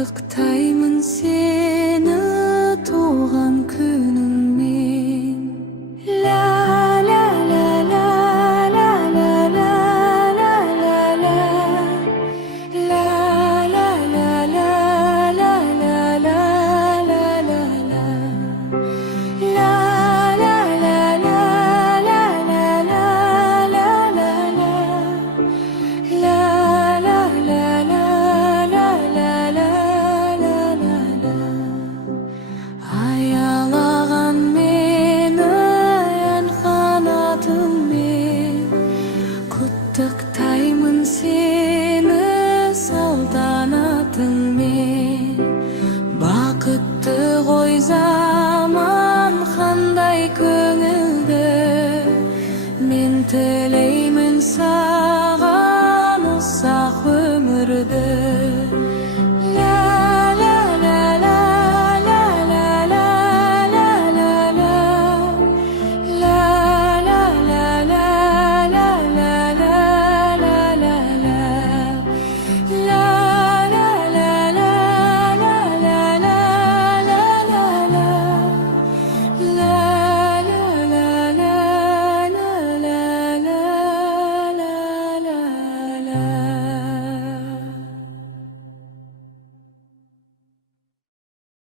құттықтаймын сені туған күніңмен. Ла ла ла ла ла ла ла ла ла ла ла ла ла ла ла ла ла ла ла ла аялаған мені ән қанатыңмен, құттықтаймын сені салтанатыңмен. Бақытты ғой заман қандай көңілді, мен тілеймін саған ұзақ өмірді.